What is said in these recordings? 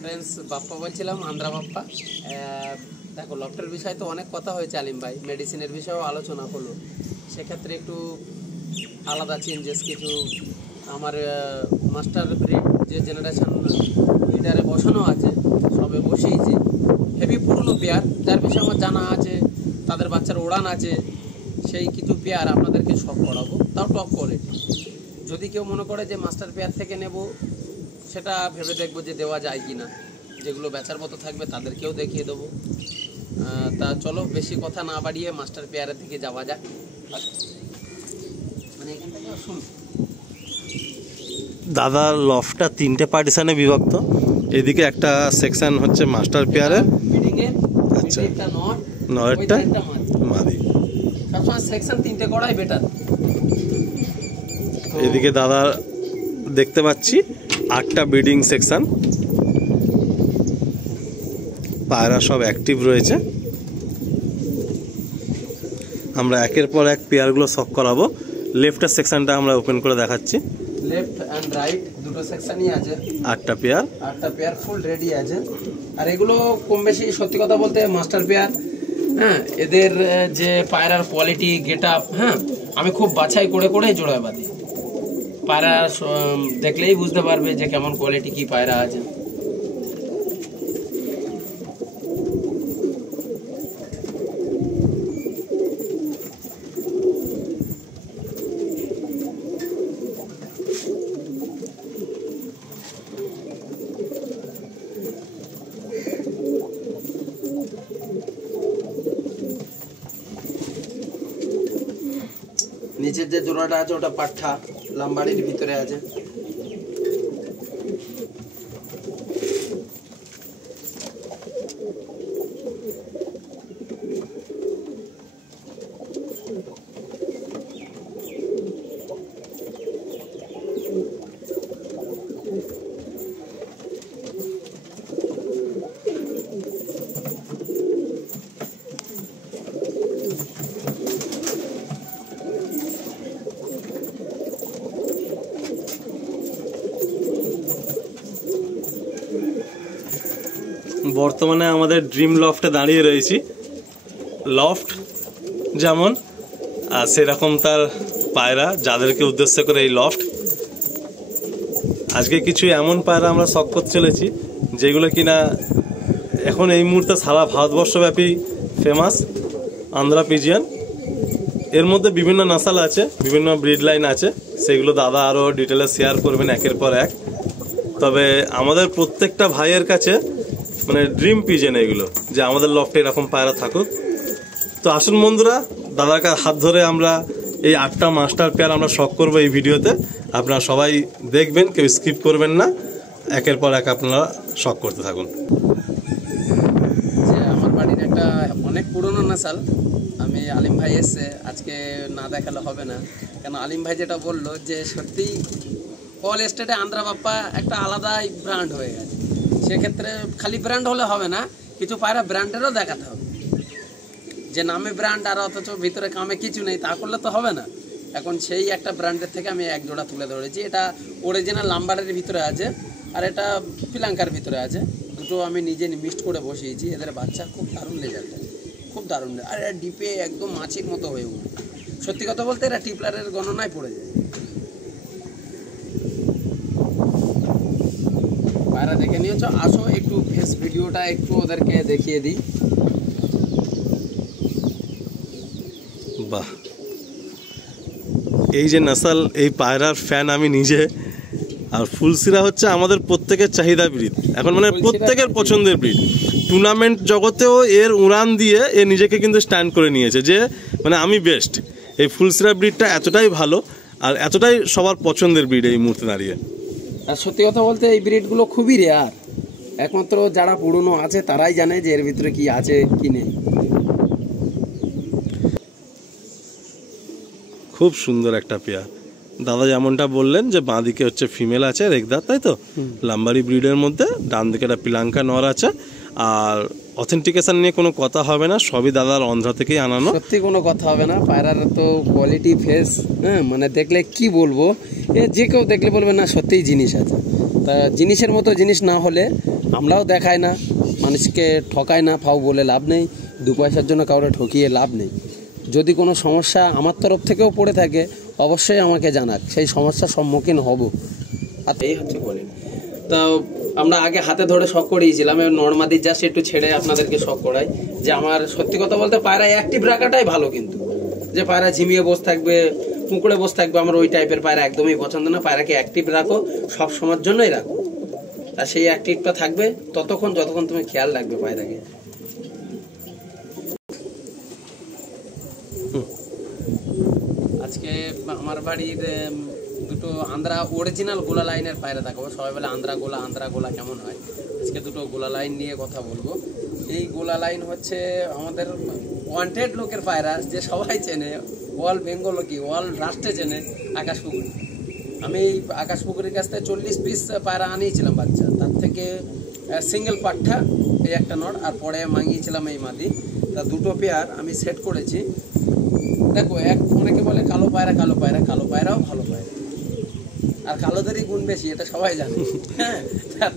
Friends Bappa বলছিলাম, আন্ধ্রা বাপ্পা। দেখো, লফটের বিষয়ে তো অনেক কথা হয়েছে আলিম ভাই, মেডিসিনের বিষয়েও আলোচনা হলো। সেক্ষেত্রে একটু আলাদা চেঞ্জেস কিছু আমার মাস্টার ব্রিড যে জেনারেশন লিডারে বসানো আছে, সবে বসিয়েছি। হেভি পুরনো পেয়ার, যার বিষয়ে আমার জানা আছে, তাদের বাচ্চার ওড়ান আছে, সেই কিছু পেয়ার আপনাদেরকে সব করাবো, তাও টপ কোয়ালিটি। যদি কেউ মনে করে যে মাস্টার পেয়ার থেকে নেব, সেটা ভেবে দেখবো যে দেওয়া যায় কি না। যেগুলো বেচার মতো থাকবে তাদেরকেও দেখিয়ে দেবো। তা চলো, বেশি কথা না বাড়িয়ে মাস্টার পেয়ারের দিকে যাওয়া যাক। মানে এখান থেকে শুন, দাদার লফটটা 3টে পার্টিশনে বিভক্ত। এদিকে একটা সেকশন হচ্ছে মাস্টার পেয়ারের, বিডিংয়ের, আচ্ছা, একটা নরেরটা মাদি। সবসময় সেকশন 3টে করাই বেটার। এদিকে দাদা দেখতে পাচ্ছি 8টা ব্রিডিং সেকশন, পায়রা সব অ্যাক্টিভ রয়েছে। আমরা একের পর এক পেয়ারগুলো শক করাবো। লেফটের সেকশনটা আমরা ওপেন করে দেখাচ্ছি। লেফট অ্যান্ড রাইট দুটো সেকশনই আছে, 8টা পেয়ার, 8টা পেয়ার ফুল রেডি আছে। আর এগুলো কম বেশি সত্যি কথা বলতে মাস্টার পেয়ার, হ্যাঁ, এদের যে পায়রার কোয়ালিটি, গেট আপ, হ্যাঁ, আমি খুব বাছাই করে করে জোড়ায় বাঁধি। পায়রা দেখলেই বুঝতে পারবে যে কেমন কোয়ালিটি কি পায়রা আছে। নিচের যে জোড়াটা আছে ওটা পাঠা লাম্বাড়ির ভিতরে আছে। বর্তমানে আমাদের ড্রিম লফটে দাঁড়িয়ে রয়েছি। লফট যেমন আর সেরকম তার পায়রা, যাদেরকে উদ্দেশ্য করে এই লফট। আজকে কিছু এমন পায়রা আমরা শখ করতে চলেছি যেগুলো কিনা এখন এই মুহূর্তে সারা ভারতবর্ষব্যাপী ফেমাস, আন্ধ্রা পিজিয়ান। এর মধ্যে বিভিন্ন নাসাল আছে, বিভিন্ন ব্রিড লাইন আছে, সেগুলো দাদা আরও ডিটেলে শেয়ার করবেন একের পর এক। তবে আমাদের প্রত্যেকটা ভাইয়ের কাছে মানে ড্রিম পিজেন এগুলো, যে আমাদের লফটে এরকম পায়রা থাকুক। তো আসুন বন্ধুরা, দাদার হাত ধরে আমরা এই 8টা মাস্টার পেয়ার আমরা শখ করবো এই ভিডিওতে। আপনারা সবাই দেখবেন, কেউ স্কিপ করবেন না, একের পর এক আপনারা শখ করতে থাকুন। যে আমার বাড়ির একটা অনেক পুরনো নাসাল, আমি আলিম ভাই এসছে, আজকে না দেখালে হবে না। কেন আলিম ভাই যেটা বললো যে সত্যি কল এস্টেটে আন্ধ্রা বাপ্পা একটা আলাদাই ব্র্যান্ড হয়ে গেছে। সেক্ষেত্রে খালি ব্র্যান্ড হলে হবে না, কিছু পায়রা ব্র্যান্ডেরও দেখাতে হবে। যে নামে ব্র্যান্ড আর অথচ ভিতরে কামে কিছু নেই, তা করলে তো হবে না। এখন সেই একটা ব্র্যান্ডের থেকে আমি এক জোড়া তুলে ধরেছি। এটা অরিজিনাল লাম্বারের ভিতরে আছে, আর এটা পিলাঙ্কার ভিতরে আছে। দুটো আমি নিজে মিক্সড করে বসিয়েছি। এদের বাচ্চা খুব দারুণ রেজাল্ট আছে, খুব দারুণ। আর এরা ডিপে একদম মাছির মতো হয়ে উঠবে। সত্যি কথা বলতে এরা টিপলারের গণনায় পড়ে যায়। পায়রা দেখে নিয়েছ, আসো একটু ফেস ভিডিওটা একটু ওদেরকে দেখিয়ে দিই। বাহ, এই যে নাসাল, এই পায়রার ফ্যান আমি নিজে। আর ফুলসিরা হচ্ছে আমাদের প্রত্যেকের চাহিদা ব্রিড, এখন মানে প্রত্যেকের পছন্দের ব্রিড। টুর্নামেন্ট জগতেও এর উড়ান দিয়ে এ নিজেকে কিন্তু স্ট্যান্ড করে নিয়েছে যে মানে আমি বেস্ট। এই ফুলসিরা ব্রিডটা এতটাই ভালো আর এতটাই সবার পছন্দের ব্রিড এই মুহূর্তে দাঁড়িয়ে। আর সত্যি কথা বলতে এই ব্রিডগুলো খুবই রেয়ার, একমাত্র যারা পুরনো আছে তারাই জানে যে এর ভিতরে কি আছে কি নেই। খুব সুন্দর একটা পেয়ার। দাদা যেমনটা বললেন যে বাঁ দিকে হচ্ছে ফিমেল আছে রেগদার, তাই তো? লাম্বারি ব্রিডের মধ্যে ডান দিকে একটা পিলাঙ্কা নর আছে, আর অথেন্টিকেশন নিয়ে কোনো কথা হবে না, সবই দাদার অন্ধ্রা থেকেই আনানো। সত্যি কোনো কথা হবে না, পায়রার তো কোয়ালিটি ফেস, হ্যাঁ মানে দেখলে কি বলবো, যে কেউ দেখলে বলবে না সত্যিই জিনিস আছে। তা জিনিসের মতো জিনিস না হলে আমরাও দেখাই না, মানুষকে ঠকাই না, ফাও বলে লাভ নেই, 2 পয়সার জন্য কাউরে ঠকিয়ে লাভ নেই। যদি কোনো সমস্যা আমার তরফ থেকেও পড়ে থাকে অবশ্যই আমাকে জানাক, সেই সমস্যার সম্মুখীন হব। আর এই হচ্ছে কোয়ালিটি। তা আমরা আগে হাতে ধরে শখ করিয়েছিলাম, নর্মাদির জাস্ট একটু ছেড়ে আপনাদেরকে শখ করাই যে আমার সত্যি কথা বলতে পায়রা অ্যাক্টিভ রাখাটাই ভালো, কিন্তু যে পায়রা ঝিমিয়ে বসে থাকবে, পুকুরে বসে থাকবে, আমার ওই টাইপের পায়রা একদমই পছন্দ না। পায়রাকে অ্যাক্টিভ রাখো, সব সময়ের জন্যই রাখো, আর সেই অ্যাক্টিভটা থাকবে ততক্ষণ যতক্ষণ তুমি খেয়াল রাখবে পায়রাকে। আজকে আমার বাড়ির দুটো আন্ধ্রা অরিজিনাল গোলা লাইনের পায়রা দেখাবো। সবাই বলে আন্ধ্রা গোলা কেমন হয়, আজকে দুটো গোলা লাইন নিয়ে কথা বলবো। এই গোলা লাইন হচ্ছে আমাদের ওয়ান্টেড লোকের পায়রা, যে সবাই চেনে, ওয়াল বেঙ্গল কি ওয়াল রাষ্ট্রে চেনে, আকাশপুকুরি। আমি এই আকাশপুকুরির কাছ থেকে 40 পিস পায়রা আনিয়েছিলাম বাচ্চা, তার থেকে সিঙ্গেল পাঠা এই একটা নট, আর পরে মাঙিয়েছিলাম এই মাদি। তা দুটো পেয়ার আমি সেট করেছি। দেখো অনেকে বলে কালো পায়রা, কালো পায়রাও ভালো পায়রা, আর কালোদেরই গুণ বেশি, এটা সবাই জানে। হ্যাঁ,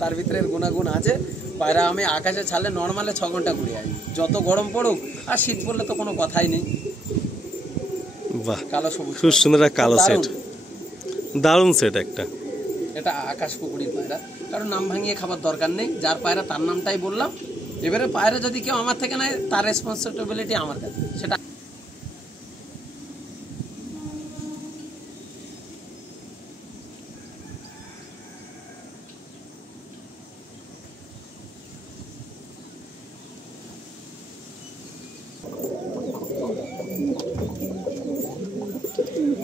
তার ভিতরে গুণাগুণ আছে। পায়রা আমি আকাশে ছাড়লে নর্মালে 6 ঘন্টা ঘুরে আসি, যত গরম পড়ুক, আর শীত পড়লে তো কোনো কথাই নেই। বাহ, কালো সবুজ, খুব সুন্দর একটা কালো সেট, দারুণ সেট একটা। এটা আকাশ পুকুরির পায়রা, কারণ নাম ভাঙিয়ে খাবার দরকার নেই, যার পায়রা তার নামটাই বললাম। এবারে পায়রা যদি কেউ আমার থেকে নেয়, তার রেসপন্সিবিলিটি আমার কাছে, সেটা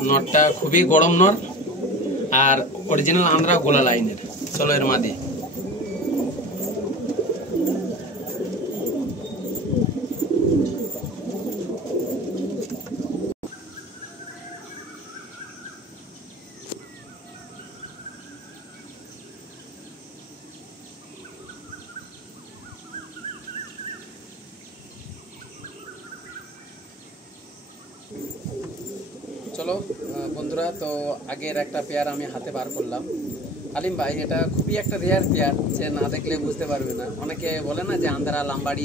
নটটা খুবই গরম নর, আর অরিজিনাল আন্ধ্রা গোলা লাইনের। চলো এর মাদি। চলো বন্ধুরা, তো আগের একটা পেয়ার আমি হাতে বার করলাম। আলিম ভাই, এটা খুবই একটা রেয়ার পেয়ার, যে না দেখলে বুঝতে পারবে না। অনেকে বলে না যে আন্ধ্রা লাম্বাড়ি,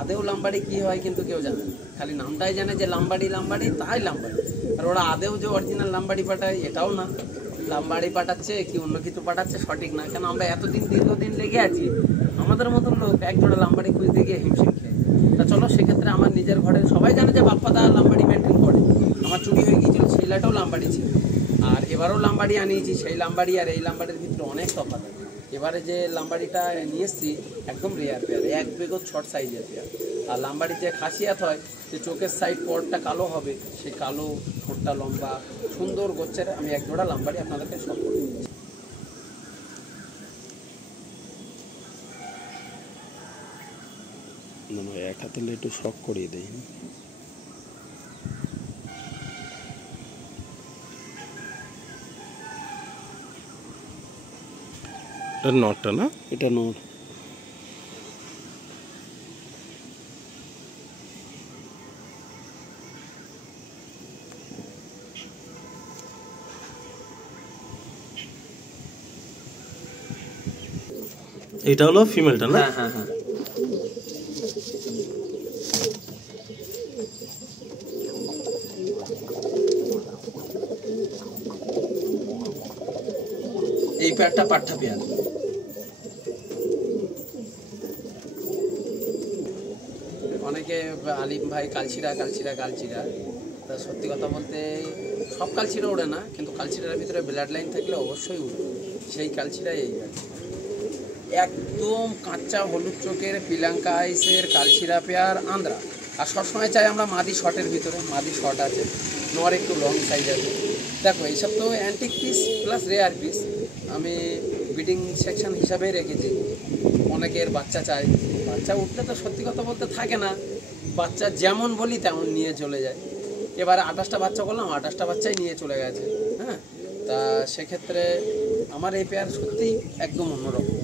আদেও লাম্বাড়ি কি হয় কিন্তু কেউ জানে না, খালি নামটাই জানে যে লাম্বাড়ি তাই লাম্বাড়ি। আর ওরা আদেও যে অরিজিনাল লাম্বাড়ি পাঠায় এটাও না, লাম্বাড়ি পাঠাচ্ছে কি অন্য কিছু পাঠাচ্ছে সঠিক না। কেন আমরা দীর্ঘদিন লেগে আছি, আমাদের মতন লোক একজোড়া লাম্বাড়ি খুঁজতে গিয়ে হিমশিম খেয়ে। তা চলো, সেক্ষেত্রে আমার নিজের ঘরে সবাই জানে যে বাপ্পাদা লাম্বাড়ি মেনটেন করে। আমার চুরি হয়ে গিয়েছিল, সেই লাইটাও লাম্বাড়ি ছিল, আর এবারও লাম্বাড়ি আনিয়েছি। সেই লাম্বাড়ি আর এই লাম্বাড়ির ভিতরে অনেক তফাৎ আছে। এবারে যে লাম্বাড়িটা নিয়ে এসেছি একদম রেয়ার পেয়ার, 1 বেগত শর্ট সাইজের পেয়ার। আর লাম্বাড়ির যে খাসিয়াত হয়, যে চোখের সাইড পরটা কালো হবে, সেই কালো, ঠোঁটটা লম্বা, সুন্দর গোচ্ছের আমি এক জোড়া লাম্বাড়ি আপনাদেরকে সব করে দিচ্ছি। এক হাতে একটু শখ করিয়ে দেয়। নটটা না, এটা নট। এটা হলো ফিমেলটা না? হ্যাঁ। এই পেয়ারটা পাঠা পেয়ার। অনেকে আলিম ভাই কালচিরা, তা সত্যি কথা বলতে সব কালচিরা ওড়ে না, কিন্তু কালচিরার ভিতরে ব্লাড লাইন থাকলে অবশ্যই উঠবে। সেই কালচিরাই এই একদম কাঁচা হলুদ চোখের পিলাঙ্কা আইসের কালচিরা পেয়ার আন্ধ্রা। আর সবসময় চাই আমরা মাদি শর্টের ভিতরে, মাদি শর্ট আছে, নর একটু লং সাইজ আছে। দেখো এইসব তো antique piece plus rare piece, আমি ব্রিডিং সেকশন হিসাবেই রেখেছি। অনেকের বাচ্চা চায়, বাচ্চা উঠলে তো সত্যি কথা বলতে থাকে না, বাচ্চা যেমন বলি তেমন নিয়ে চলে যায়। এবারে 28টা বাচ্চা করলাম, 28টা বাচ্চাই নিয়ে চলে গেছে। হ্যাঁ, তা সেক্ষেত্রে আমার এই পেয়ার সত্যিই একদম অন্যরকম।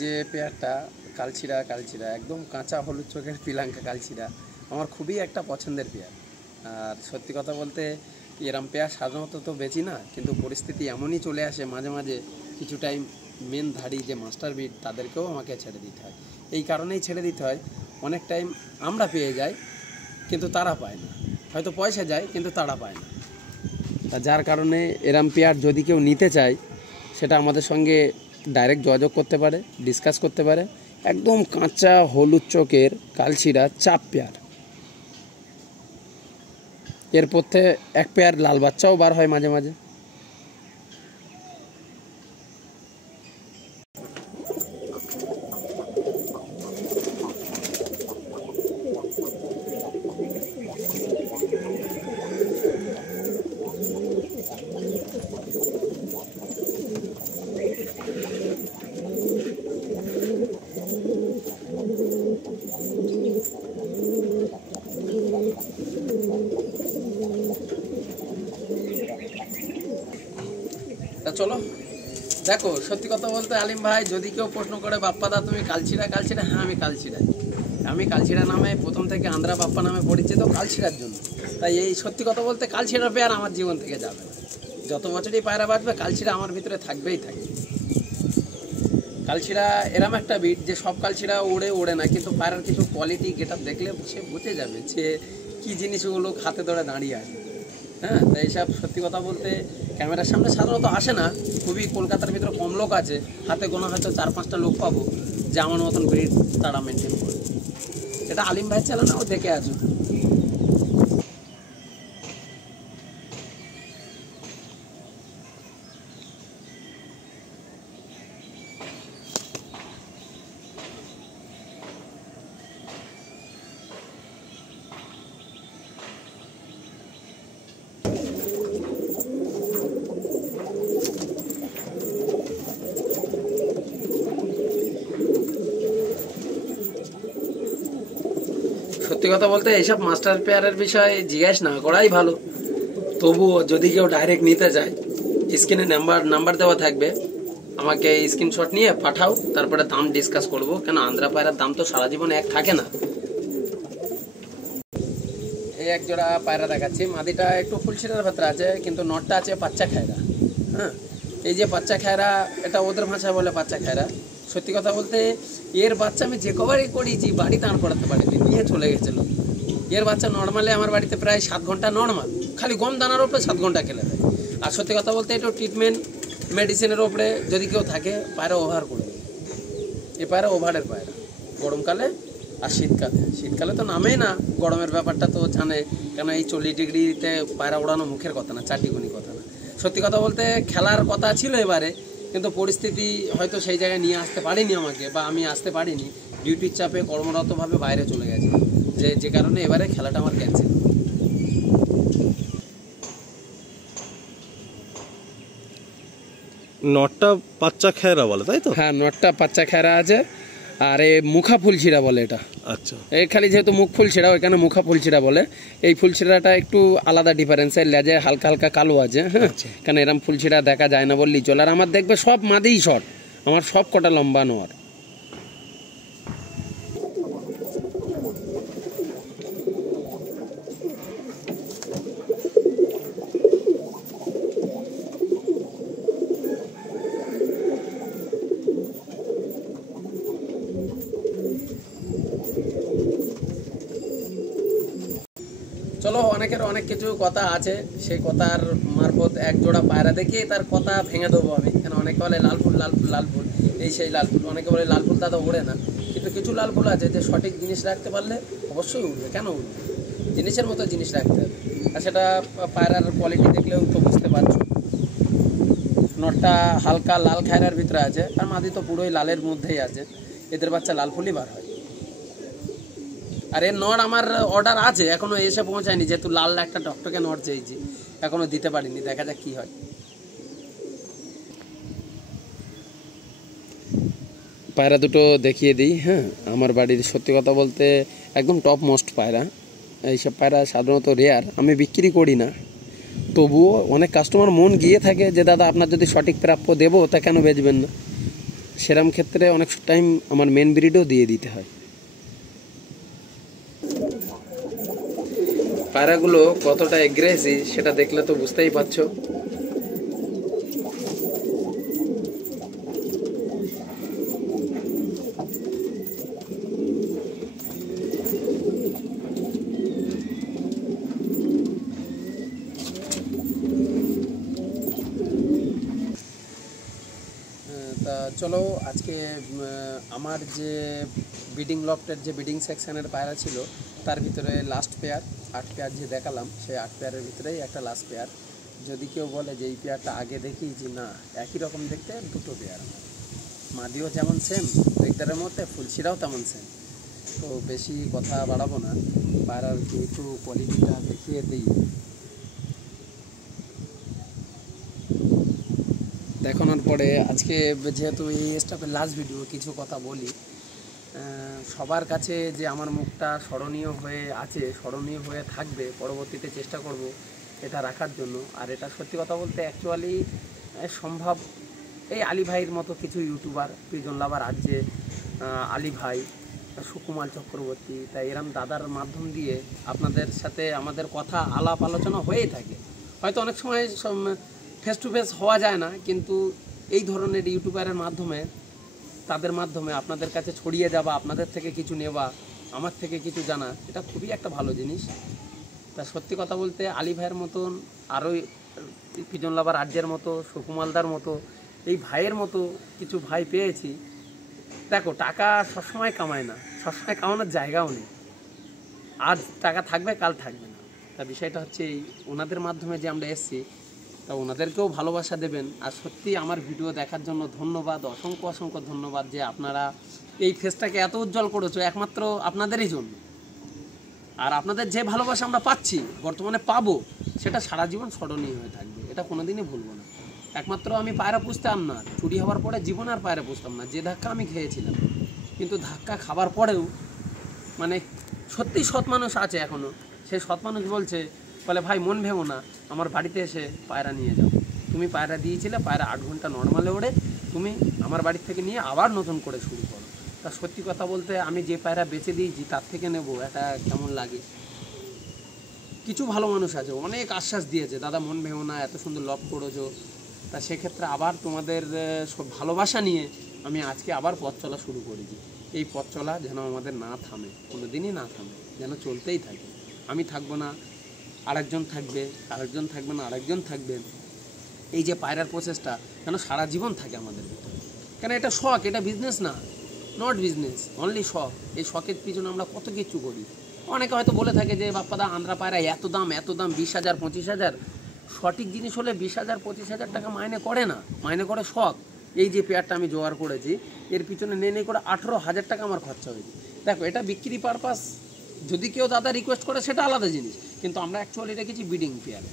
যে পেয়ারটা কালচিরা কালচিরা একদম কাঁচা হলুদ চোখের পিলাঙ্কা কালচিরা আমার খুবই একটা পছন্দের পেয়ার। আর সত্যি কথা বলতে এরম পেয়ার সাধারণত তো বেচি না, কিন্তু পরিস্থিতি এমনই চলে আসে মাঝে মাঝে কিছু টাইম মেন ধাড়ি যে মাস্টার বিট তাদেরকেও আমাকে ছেড়ে দিতে হয়। এই কারণেই ছেড়ে দিতে হয়, অনেক টাইম আমরা পেয়ে যাই কিন্তু তারা পায় না, হয়তো পয়সা যায় কিন্তু তারা পায় না। যার কারণে এরম পেয়ার যদি কেউ নিতে চায় সেটা আমাদের সঙ্গে ডাইরেক্ট যোগাযোগ করতে পারে, ডিসকাস করতে পারে। একদম কাঁচা হলুদ চোখের কালচিরা চাপ পেয়ার, এর পথে এক পেয়ার লাল বাচ্চাও বার হয় মাঝে মাঝে। চলো দেখো, সত্যি কথা বলতে আলিম ভাই যদি কেউ প্রশ্ন করে বাপ্পাদা তুমি কালচিরা কালচিরা, হ্যাঁ আমি কালচিরাই। আমি কালচিরা নামে প্রথম থেকে আন্দ্রা বাপ্পা নামে পরিচিত কালচিরার জন্য। তাই এই সত্যি কথা বলতে কালচিরা পেয়ার আমার জীবন থেকে যাবে না। যত বছরই পায়রা বাঁচবে কালচিরা আমার ভিতরে থাকবেই থাকে। কালচিরা এরম একটা বিট যে সব কালচিরা ওড়ে ওড়ে না, কিন্তু পায়রার কিছু কোয়ালিটি গেট দেখলে সে বুঝে যাবে যে কী জিনিসগুলো হাতে ধরে দাঁড়িয়ে আছে। হ্যাঁ, তো এইসব সত্যি কথা বলতে ক্যামেরার সামনে সাধারণত আসে না, খুবই কলকাতার ভিতরে কম লোক আছে, হাতে গোনা হয়তো 4-5টা লোক পাবো যে আমার মতন ব্রিড তারা মেনটেন করে। এটা আলিম ভাই চ্যানেল, ও দেখে আছো। সত্যি কথা বলতে এইসব মাস্টার পেয়ারের বিষয়ে জিজ্ঞেস না করাই ভালো। তবুও যদি কেউ ডাইরেক্ট নিতে চায়, স্ক্রিনে নাম্বার দেওয়া থাকবে, আমাকে স্ক্রিনশট নিয়ে পাঠাও, তারপরে দাম ডিসকাস করব। কেন আন্দ্রা পায়রার দাম তো সারা জীবনে এক থাকে না। এই এক জোড়া পায়রা দেখাচ্ছি, মাদিটা একটু ফুলশিরার ভেতরে আছে, কিন্তু নটটা আছে বাচ্চা খায়রা। হ্যাঁ, এই যে বাচ্চা খায়রা, এটা ওদের ভাষায় বলে বাচ্চা খায়রা। সত্যি কথা বলতে এর বাচ্চা আমি যে কবারই করিয়েছি বাড়ি দাঁড় করাতে পারিনি, নিয়ে চলে গেছিল। এর বাচ্চা নর্মালি আমার বাড়িতে প্রায় 7 ঘন্টা নর্মাল, খালি গম দানার ওপরে 7 ঘন্টা খেলে দেয়। আর সত্যি কথা বলতে এটা ট্রিটমেন্ট মেডিসিনের ওপরে যদি কেউ থাকে পায়রা ওভার করে দেবে। এ পায়রা ওভারের পায়রা গরমকালে আর শীতকালে তো নামেই না। গরমের ব্যাপারটা তো জানে, কেন এই 40 ডিগ্রিতে পায়রা ওড়ানো মুখের কথা না, 4 ডিগ্রি কথা না। সত্যি কথা বলতে খেলার কথা ছিল এবারে, কিন্তু পরিস্থিতি হয়তো সেই জায়গায় নিয়ে আসতে পারিনি আমাকে, বা আমি আসতে পারিনি, ডিউটির চাপে কর্মরতভাবে বাইরে চলে গেছি, যে কারণে এবারে খেলাটা আমার ক্যান্সেল। নটটা বাচ্চা খেরা বলে, তাই তো? হ্যাঁ, নটটা বাচ্চা খেরা আছে, আর এ মুখা ফুলছিড়া বলে এটা। আচ্ছা, এই খালি যেহেতু মুখ ফুলছিড়া, ওইখানে মুখা ফুলছিড়া বলে। এই ফুলছিড়াটা একটু আলাদা ডিফারেন্স, এর লেজে হালকা হালকা কালো আছে। হ্যাঁ, কারণ এরম ফুলছিড়া দেখা যায় না বললেই চলে। আর আমার দেখবে সব মাদেই শর্ট, আমার সব কটা লম্বা নোয়ার। চলো, অনেকের অনেক কিছু কথা আছে, সেই কথার মারফত এক জোড়া পায়রা দেখে তার কথা ভেঙে দেবো আমি। কেন অনেকে বলে লাল ফুল লাল ফুল লাল ফুল, এই সেই লাল ফুল। অনেকে বলে লাল ফুল দাদা ওড়ে না, কিন্তু কিছু লাল ফুল আছে যে সঠিক জিনিস রাখতে পারলে অবশ্যই উঠবে। কেন উঠবে? জিনিসের মতো জিনিস রাখতে হবে। আর সেটা পায়রার কোয়ালিটি দেখলেও তো বুঝতে পারছো। নটটা হালকা লাল খায়রার ভিতরে আছে, আর মাদি তো পুরোই লালের মধ্যেই আছে। এদের বাচ্চা লাল ফুলই বার হয়। আর এর নট আমার অর্ডার আছে, এখনো এসে পৌঁছায়নি, যেহেতু লাল একটা টকটকে নট চেয়েছি, এখনো দিতে পারিনি। দেখা যাক কি হয়। পায়রা দুটো দেখিয়ে দিই। হ্যাঁ, আমার বাড়ির সত্যি কথা বলতে একদম টপ মোস্ট পায়রা। এইসব পায়রা সাধারণত রেয়ার, আমি বিক্রি করি না। তবুও অনেক কাস্টমার মন গিয়ে থাকে যে দাদা আপনার যদি সঠিক প্রাপ্য দেবো তা কেন বেচবেন না। সেরম ক্ষেত্রে অনেক টাইম আমার মেন ব্রিডও দিয়ে দিতে হয়। পায়রাগুলো কতটা এগ্রেসিভ সেটা দেখলে তো বুঝতেই পারছো। তা চলো আজকে আমার যে ব্রিডিং লফটের যে ব্রিডিং সেকশনের পায়রা ছিল তার ভিতরে লাস্ট পেয়ার 8 পেয়ার যে দেখালাম সেই 8 পেয়ারের ভিতরেই একটা লাস্ট পেয়ার। যদি কেউ বলে যে এই পেয়ারটা আগে দেখি, যে না একই রকম দেখতে দুটো পেয়ার, মাদিও যেমন সেম রেগদারের মধ্যে, ফুলশিরাও তেমন সেম। তো বেশি কথা বাড়াবো না, পায়রার একটু কোয়ালিটিটা দেখিয়ে দিই। দেখানোর পরে আজকে যেহেতু এই স্টাফের লাস্ট ভিডিও কিছু কথা বলি। সবার কাছে যে আমার মুখটা স্মরণীয় হয়ে আছে, স্মরণীয় হয়ে থাকবে, পরবর্তীতে চেষ্টা করব এটা রাখার জন্য। আর এটা সত্যি কথা বলতে অ্যাকচুয়ালি সম্ভব এই আলী ভাইয়ের মতো কিছু ইউটিউবার, পিজন লাভার আছে, আলী ভাই, সুকুমার চক্রবর্তী, তাই এরম দাদার মাধ্যম দিয়ে আপনাদের সাথে আমাদের কথা আলাপ আলোচনা হয়েই থাকে। হয়তো অনেক সময় ফেস টু ফেস হওয়া যায় না, কিন্তু এই ধরনের ইউটিউবারের মাধ্যমে, তাদের মাধ্যমে আপনাদের কাছে ছড়িয়ে যাওয়া, আপনাদের থেকে কিছু নেওয়া, আমার থেকে কিছু জানা, এটা খুবই একটা ভালো জিনিস। তা সত্যি কথা বলতে আলী ভাইয়ের মতন আরও পিজন লাভার আর্যের মতো, সুকুমালদার মতো, এই ভাইয়ের মতো কিছু ভাই পেয়েছি। দেখো টাকা সবসময় কামায় না, সবসময় কামানোর জায়গাও নেই। আজ টাকা থাকবে, কাল থাকবে না। তা বিষয়টা হচ্ছে এই ওনাদের মাধ্যমে যে আমরা এসেছি, তা ওনাদেরকেও ভালোবাসা দেবেন। আর সত্যি আমার ভিডিও দেখার জন্য ধন্যবাদ, অসংখ্য অসংখ্য ধন্যবাদ যে আপনারা এই ফেসটাকে এত উজ্জ্বল করেছো একমাত্র আপনাদেরই জন্য। আর আপনাদের যে ভালোবাসা আমরা পাচ্ছি, বর্তমানে পাবো, সেটা সারা জীবন স্মরণীয় হয়ে থাকবে, এটা কোনোদিনই ভুলবো না। একমাত্র আমি পায়রা পুষতাম না, চুরি হওয়ার পরে জীবন আর পায়রা পুষতাম না, যে ধাক্কা আমি খেয়েছিলাম। কিন্তু ধাক্কা খাবার পরেও মানে সত্যি সৎ মানুষ আছে এখনও, সেই সৎ মানুষ বলছে, বলে ভাই মন ভেঙো না, আমার বাড়িতে এসে পায়রা নিয়ে যাও। তুমি পায়রা দিয়েছিলে, পায়রা 8 ঘন্টা নর্মালে ওড়ে, তুমি আমার বাড়ি থেকে নিয়ে আবার নতুন করে শুরু করো। তা সত্যি কথা বলতে আমি যে পায়রা বেচে দিয়েছি তার থেকে নেব, এটা কেমন লাগে। কিছু ভালো মানুষ আছে, অনেক আশ্বাস দিয়েছে, দাদা মন ভেঙো না, এত সুন্দর লভ করেছো। তা সেক্ষেত্রে আবার তোমাদের সব ভালোবাসা নিয়ে আমি আজকে আবার পথ চলা শুরু করেছি। এই পথ চলা যেন আমাদের না থামে, কোনো দিনই না থামে, যেন চলতেই থাকে। আমি থাকবো না, আরেকজন থাকবে, আরেকজন থাকবে না, আরেকজন থাকবে। এই যে পায়রার প্রসেসটা যেন সারা জীবন থাকে আমাদের ভিতরে। কেন এটা শখ, এটা বিজনেস না, নট বিজনেস, অনলি শখ। এই শখের পিছনে আমরা কত কিছু করি। অনেকে হয়তো বলে থাকে যে বাপ্পাদা আন্ধ্রা পায়রা এত দাম, এত দাম, 20,000 25,000। সঠিক জিনিস হলে 20,000 25,000 টাকা মাইনে করে না, মাইনে করে শখ। এই যে পেয়ারটা আমি জোগাড় করেছি, এর পিছনে নেই করে 18,000 টাকা আমার খরচা হয়েছে। দেখো এটা বিক্রি পারপাস যদি কেউ দাদা রিকোয়েস্ট করে সেটা আলাদা জিনিস, কিন্তু আমরা অ্যাকচুয়ালি রেখেছি ব্রিডিং পেয়ারে।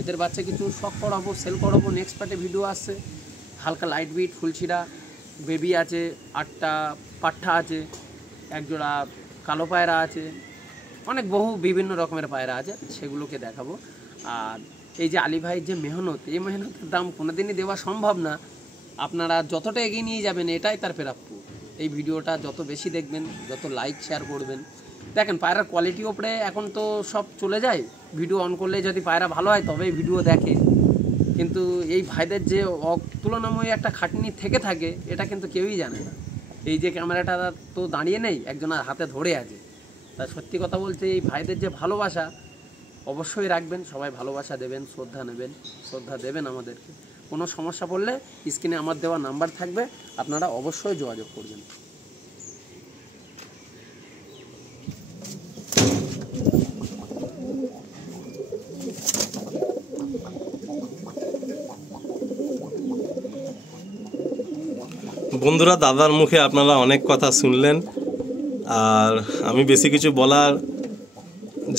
এদের বাচ্চা কিছু শখ করাবো, সেল করাবো। নেক্সট পার্টে ভিডিও আসছে, হালকা লাইট বিট, ফুলছিরা বেবি আছে, 8টা পাঠা আছে, একজোড়া কালো পায়রা আছে, অনেক বহু বিভিন্ন রকমের পায়রা আছে, সেগুলোকে দেখাবো। আর এই যে আলী ভাইয়ের যে মেহনত, এই মেহনতের দাম কোনোদিনই দেওয়া সম্ভব না। আপনারা যতটা এগিয়ে নিয়ে যাবেন এটাই তার প্রাপ্য। এই ভিডিওটা যত বেশি দেখবেন, যত লাইক শেয়ার করবেন। দেখেন পায়রার কোয়ালিটি ওপরে এখন তো সব চলে যায়, ভিডিও অন করলে যদি পায়রা ভালো হয় তবেই ভিডিও দেখে, কিন্তু এই ভাইদের যে তুলনাময় একটা খাটনি থেকে থাকে এটা কিন্তু কেউই জানে না। এই যে ক্যামেরাটা তো দাঁড়িয়ে নেই, একজনের হাতে ধরে আছে। তা সত্যি কথা বলতে এই ভাইদের যে ভালোবাসা অবশ্যই রাখবেন, সবাই ভালোবাসা দেবেন, শ্রদ্ধা নেবেন, শ্রদ্ধা দেবেন আমাদেরকে। কোনো সমস্যা পড়লে স্ক্রিনে আমার দেওয়া নাম্বার থাকবে, আপনারা অবশ্যই যোগাযোগ করবেন। বন্ধুরা, দাদার মুখে আপনারা অনেক কথা শুনলেন, আর আমি বেশি কিছু বলার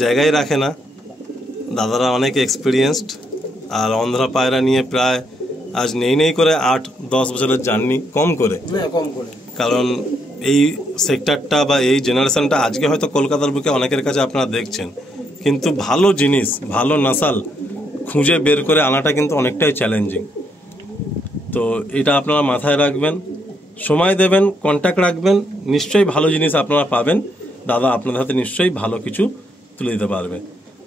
জায়গায় রাখে না। দাদারা অনেক এক্সপিরিয়েন্সড, আর অন্ধ্রা পায়রা নিয়ে প্রায় আজ নেই করে 8-10 বছরের জার্নি, কম করে। কারণ এই সেক্টরটা বা এই জেনারেশনটা আজকে হয়তো কলকাতার বুকে অনেকের কাছে আপনারা দেখছেন, কিন্তু ভালো জিনিস, ভালো নাসাল খুঁজে বের করে আনাটা কিন্তু অনেকটাই চ্যালেঞ্জিং। তো এটা আপনারা মাথায় রাখবেন। সময় দেবেন, কন্ট্যাক্ট রাখবেন, নিশ্চয়ই ভালো জিনিস আপনারা পাবেন। দাদা আপনাদের হাতে নিশ্চয়ই ভালো কিছু তুলে দিতে পারবে।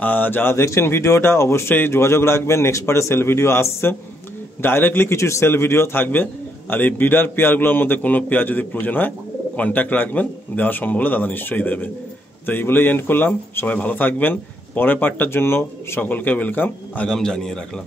আর যারা দেখছেন ভিডিওটা অবশ্যই যোগাযোগ রাখবেন, নেক্সট পার্টে সেল ভিডিও আসছে, ডাইরেক্টলি কিছু সেল ভিডিও থাকবে। আর এই ব্রিডার পেয়ারগুলোর মধ্যে কোনো পেয়ার যদি প্রয়োজন হয় কন্ট্যাক্ট রাখবেন, দেওয়া সম্ভব হলে দাদা নিশ্চয়ই দেবে। তো এই বলেই এন্ড করলাম, সবাই ভালো থাকবেন। পরের পার্টটার জন্য সকলকে ওয়েলকাম আগাম জানিয়ে রাখলাম।